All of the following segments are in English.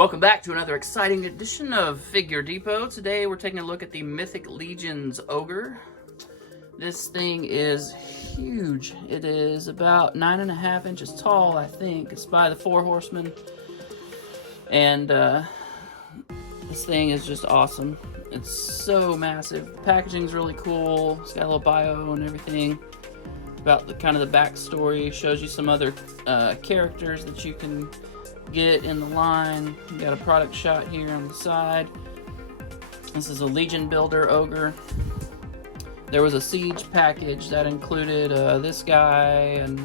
Welcome back to another exciting edition of Figure Depot. Today we're taking a look at the Mythic Legion's Ogre. This thing is huge. It is about 9.5 inches tall, I think. It's by the Four Horsemen. And this thing is just awesome. It's so massive. The packaging's really cool. It's got a little bio and everything about the kind of the backstory. Shows you some other characters that you can get in the line. You got a product shot here on the side. This is a Legion Builder Ogre. There was a Siege package that included this guy and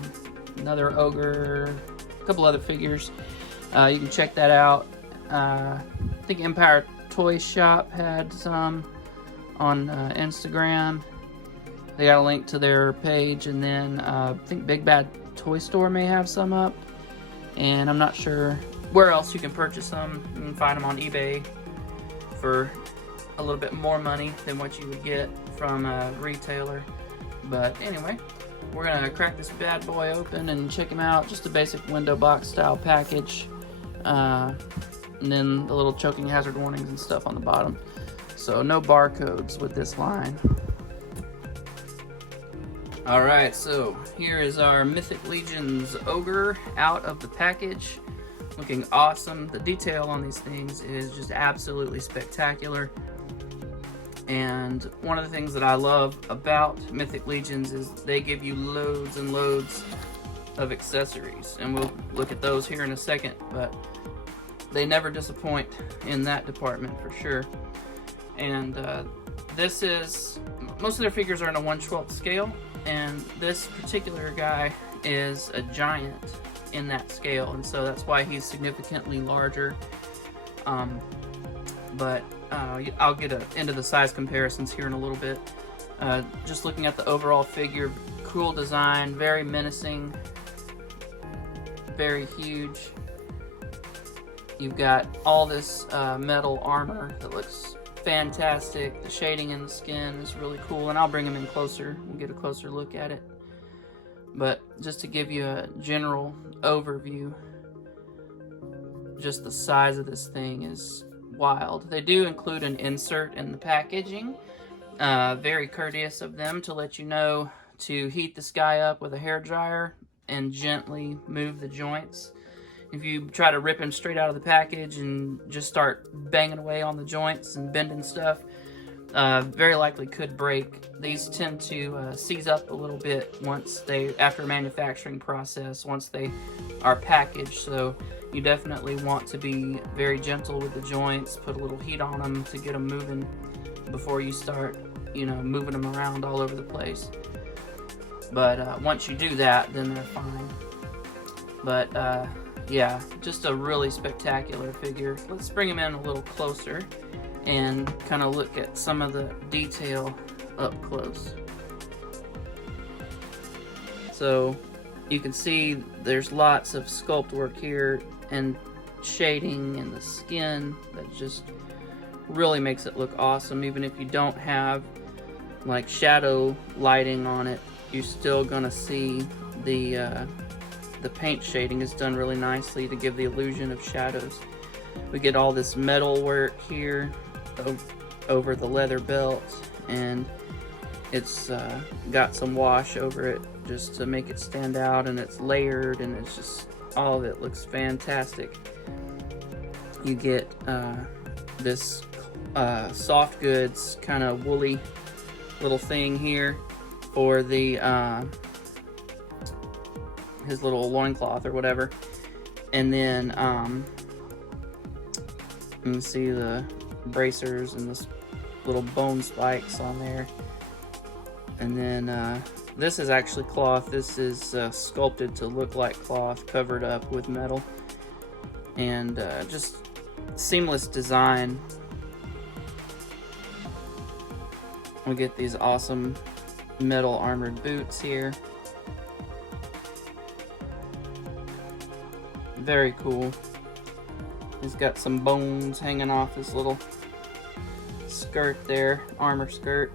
another Ogre, a couple other figures. You can check that out. I think Empire Toy Shop had some on Instagram. They got a link to their page, and then I think Big Bad Toy Store may have some up. And I'm not sure where else you can purchase them. You can find them on eBay for a little bit more money than what you would get from a retailer. But anyway, we're gonna crack this bad boy open and check him out. Just a basic window box style package. And then the little choking hazard warnings and stuff on the bottom. So no barcodes with this line. Alright, so here is our Mythic Legion's Ogre out of the package. Looking awesome. The detail on these things is just absolutely spectacular. And one of the things that I love about Mythic Legions is they give you loads and loads of accessories. And we'll look at those here in a second, but they never disappoint in that department for sure. And this is, most of their figures are in a 1/12 scale. And this particular guy is a giant in that scale, and so that's why he's significantly larger. But I'll get into the size comparisons here in a little bit. Just looking at the overall figure, cool design, very menacing, very huge. You've got all this metal armor that looks fantastic. The shading in the skin is really cool, and I'll bring him in closer. We'll get a closer look at it. But just to give you a general overview, just the size of this thing is wild. They do include an insert in the packaging. Very courteous of them to let you know to heat this guy up with a hairdryer and gently move the joints. If you try to rip him straight out of the package and just start banging away on the joints and bending stuff, very likely could break. These tend to seize up a little bit once after a manufacturing process, once they are packaged. So you definitely want to be very gentle with the joints, put a little heat on them to get them moving before you start, moving them around all over the place. But once you do that, then they're fine. But yeah, just a really spectacular figure. Let's bring him in a little closer and kind of look at some of the detail up close. So you can see there's lots of sculpt work here and shading in the skin that just really makes it look awesome. Even if you don't have like shadow lighting on it, you're still gonna see the paint shading is done really nicely to give the illusion of shadows. We get all this metal work here over the leather belt, and it's got some wash over it just to make it stand out, and it's layered, and it's just, all of it looks fantastic. You get this soft goods kind of woolly little thing here for the his little loincloth or whatever. And then you can see the bracers and this little bone spikes on there. And then this is actually cloth. This is sculpted to look like cloth, covered up with metal. And just seamless design. We get these awesome metal armored boots here. Very cool. He's got some bones hanging off his little skirt there, armor skirt.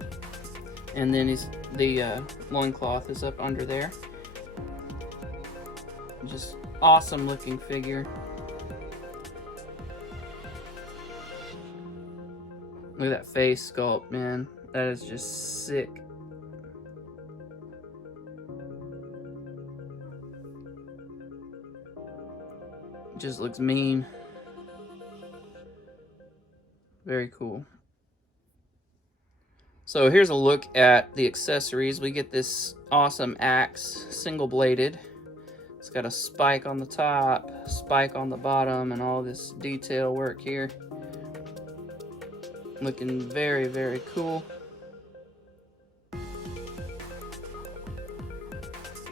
And then the loincloth is up under there. Just awesome looking figure. Look at that face sculpt, man. That is just sick. Just looks mean. Very cool. So here's a look at the accessories. We get this awesome axe, single bladed. It's got a spike on the top, spike on the bottom, and all this detail work here. Looking very, very cool.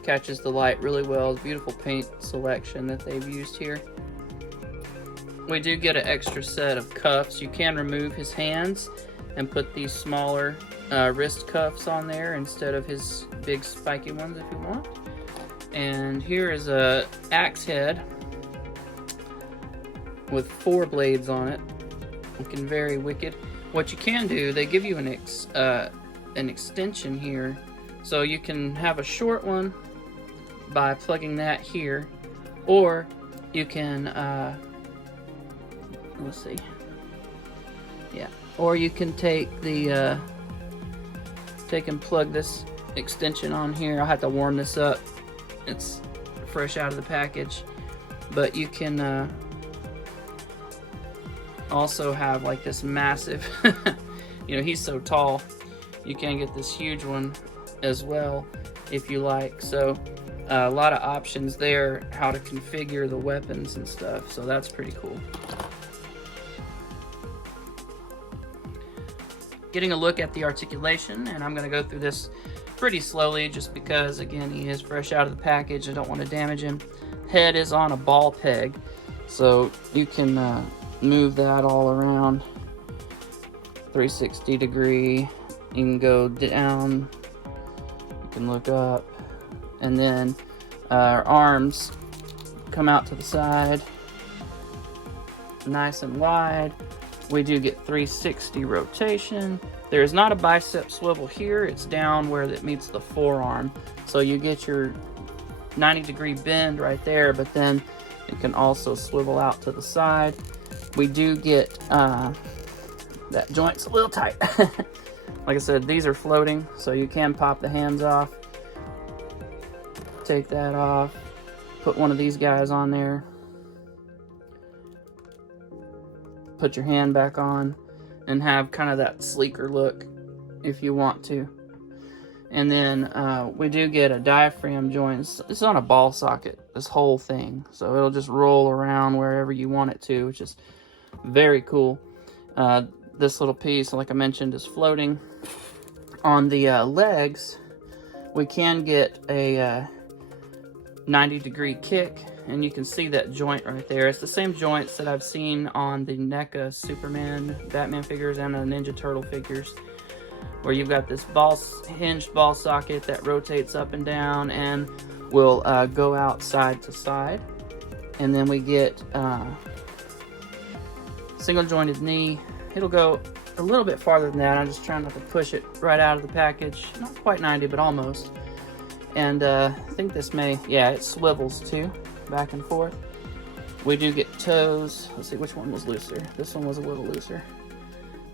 Catches the light really well. Beautiful paint selection that they've used here. We do get an extra set of cuffs. You can remove his hands and put these smaller wrist cuffs on there instead of his big spiky ones if you want. And here is a axe head with 4 blades on it. Looking very wicked. What you can do, they give you an extension here, so you can have a short one by plugging that here, or you can let's see, yeah, or you can take the and plug this extension on here. I'll have to warm this up. It's fresh out of the package, but you can also have like this massive you know, he's so tall, you can get this huge one as well if you like. So a lot of options there how to configure the weapons and stuff, so that's pretty cool. Getting a look at the articulation, and I'm going to go through this pretty slowly just because, again, he is fresh out of the package. I don't want to damage him. Head is on a ball peg, so you can move that all around 360 degree. You can go down, you can look up, and then our arms come out to the side nice and wide. We do get 360 rotation. There is not a bicep swivel here. It's down where it meets the forearm. So you get your 90-degree bend right there, but then it can also swivel out to the side. We do get, that joint's a little tight. Like I said, these are floating, so you can pop the hands off. Take that off. Put one of these guys on there. Put your hand back on and have kind of that sleeker look if you want to. And then we do get a diaphragm joint. It's on a ball socket, this whole thing, so it'll just roll around wherever you want it to, which is very cool. This little piece, like I mentioned, is floating. On the legs, we can get a 90-degree kick, and you can see that joint right there. It's the same joints that I've seen on the NECA Superman, Batman figures, and the Ninja Turtle figures, where you've got this hinged ball socket that rotates up and down and will go out side to side. And then we get single jointed knee. It'll go a little bit farther than that. I'm just trying not to push it right out of the package. Not quite 90, but almost. And I think this it swivels too, back and forth. We do get toes. Let's see which one was looser. This one was a little looser.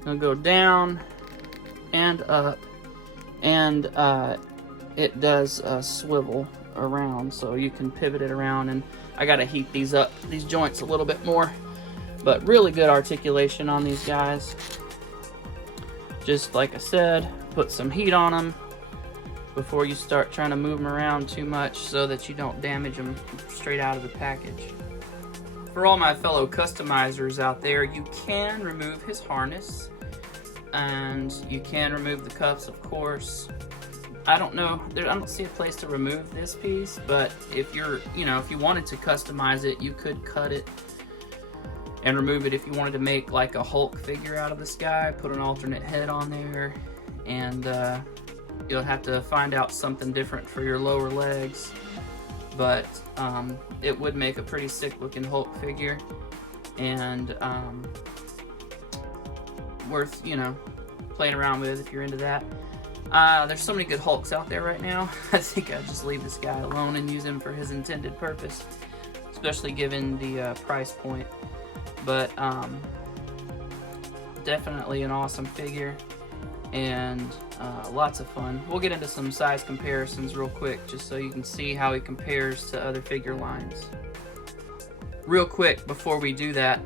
It'll go down and up, and it does swivel around, so you can pivot it around. And I gotta heat these joints a little bit more, but really good articulation on these guys. Just like I said, put some heat on them before you start trying to move them around too much so that you don't damage them straight out of the package. For all my fellow customizers out there, you can remove his harness, and you can remove the cuffs, of course. I don't know, I don't see a place to remove this piece, but if if you wanted to customize it, you could cut it and remove it if you wanted to make like a Hulk figure out of this guy, put an alternate head on there, and you'll have to find out something different for your lower legs, but it would make a pretty sick looking Hulk figure, and worth playing around with if you're into that. There's so many good Hulks out there right now. I think I'd just leave this guy alone and use him for his intended purpose, especially given the price point. But definitely an awesome figure, and lots of fun. We'll get into some size comparisons real quick, just so you can see how he compares to other figure lines. Real quick, before we do that,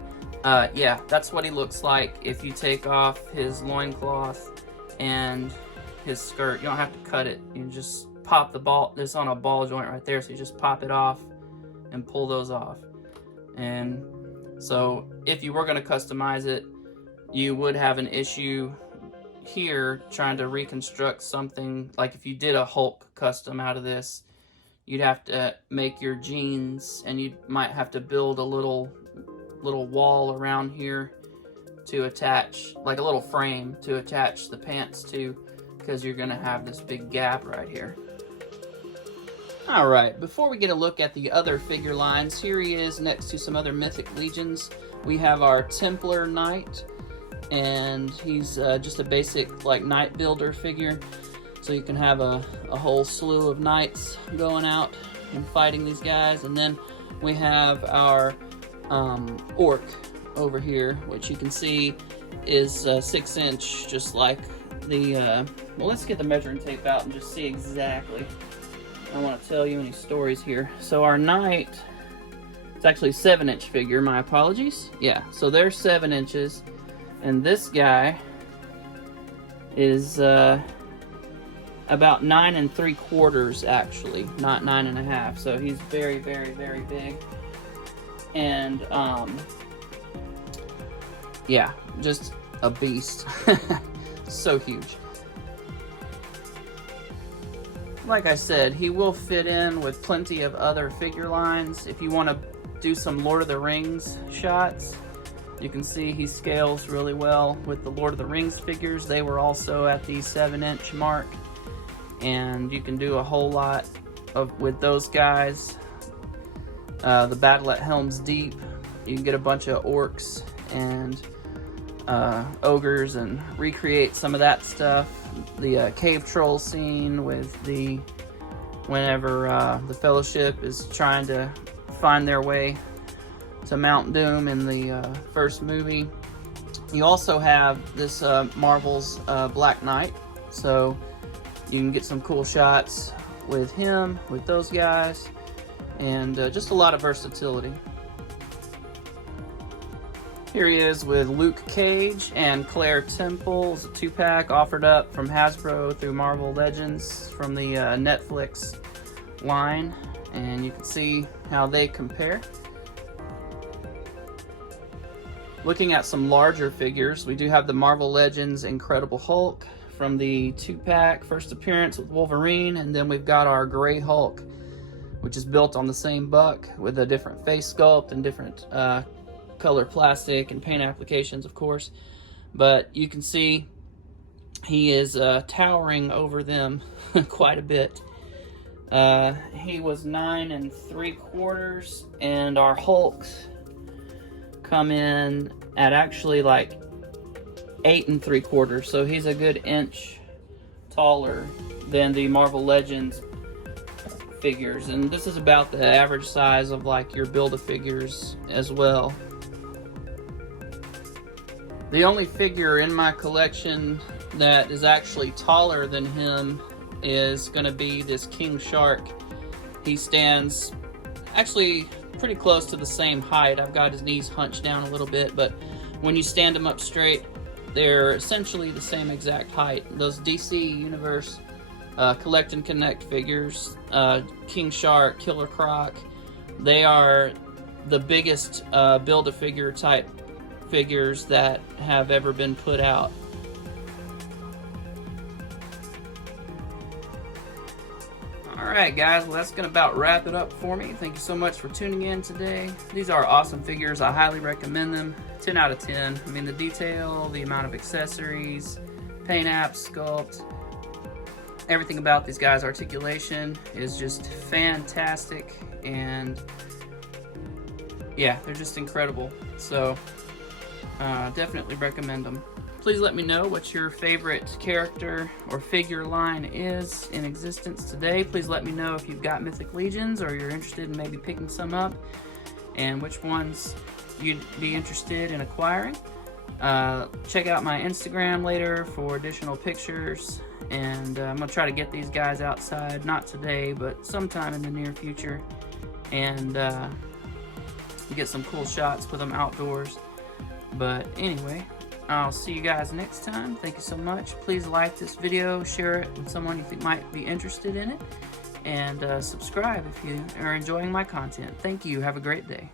yeah, that's what he looks like if you take off his loincloth and his skirt. You don't have to cut it. You just pop the ball. It's on a ball joint right there, so you just pop it off and pull those off. And so if you were going to customize it, you would have an issue here trying to reconstruct something. Like if you did a Hulk custom out of this, you'd have to make your jeans, and you might have to build a little wall around here to attach, like a little frame to attach the pants to, because you're going to have this big gap right here. Alright, before we get a look at the other figure lines, here he is next to some other Mythic Legions. We have our Templar Knight, and he's just a basic like knight builder figure. So you can have a whole slew of knights going out and fighting these guys. And then we have our orc over here, which you can see is 6-inch, just like the, well, let's get the measuring tape out and just see exactly. I don't want to tell you any stories here. So our knight, it's actually a 7-inch figure, my apologies. Yeah, so they're 7 inches. And this guy is about 9 3/4 actually, not 9 1/2. So he's very, very, very big. And yeah, just a beast. So huge. Like I said, he will fit in with plenty of other figure lines. If you want to do some Lord of the Rings shots, you can see he scales really well with the Lord of the Rings figures. They were also at the 7-inch mark, and you can do a whole lot with those guys. The Battle at Helm's Deep, you can get a bunch of orcs and ogres and recreate some of that stuff. The cave troll scene with whenever the Fellowship is trying to find their way to Mount Doom in the first movie. You also have this Marvel's Black Knight, so you can get some cool shots with him, with those guys, and just a lot of versatility. Here he is with Luke Cage and Claire Temple. It's a 2-pack offered up from Hasbro through Marvel Legends from the Netflix line, and you can see how they compare. Looking at some larger figures, we do have the Marvel Legends Incredible Hulk from the 2-pack first appearance with Wolverine, and then we've got our Gray Hulk, which is built on the same buck with a different face sculpt and different color plastic and paint applications, of course. But you can see he is towering over them quite a bit. He was 9 3/4, and our Hulks come in at actually like 8 3/4, so he's a good inch taller than the Marvel Legends figures, and this is about the average size of like your Build-A-Figures as well. The only figure in my collection that is actually taller than him is going to be this King Shark. He stands actually pretty close to the same height. I've got his knees hunched down a little bit, but when you stand him up straight, they're essentially the same exact height. Those DC Universe Collect and Connect figures, King Shark, Killer Croc, they are the biggest Build-A-Figure type figures that have ever been put out. Alright guys, well that's going to about wrap it up for me. Thank you so much for tuning in today. These are awesome figures. I highly recommend them. 10 out of 10. I mean, the detail, the amount of accessories, paint apps, sculpt, everything about these guys' articulation is just fantastic, and yeah, they're just incredible. So definitely recommend them. Please let me know what your favorite character or figure line is in existence today. Please let me know if you've got Mythic Legions or you're interested in maybe picking some up, and which ones you'd be interested in acquiring. Check out my Instagram later for additional pictures, and I'm gonna try to get these guys outside, not today, but sometime in the near future, and get some cool shots with them outdoors. But anyway, I'll see you guys next time. Thank you so much. Please like this video, share it with someone you think might be interested in it, and subscribe if you are enjoying my content. Thank you. Have a great day.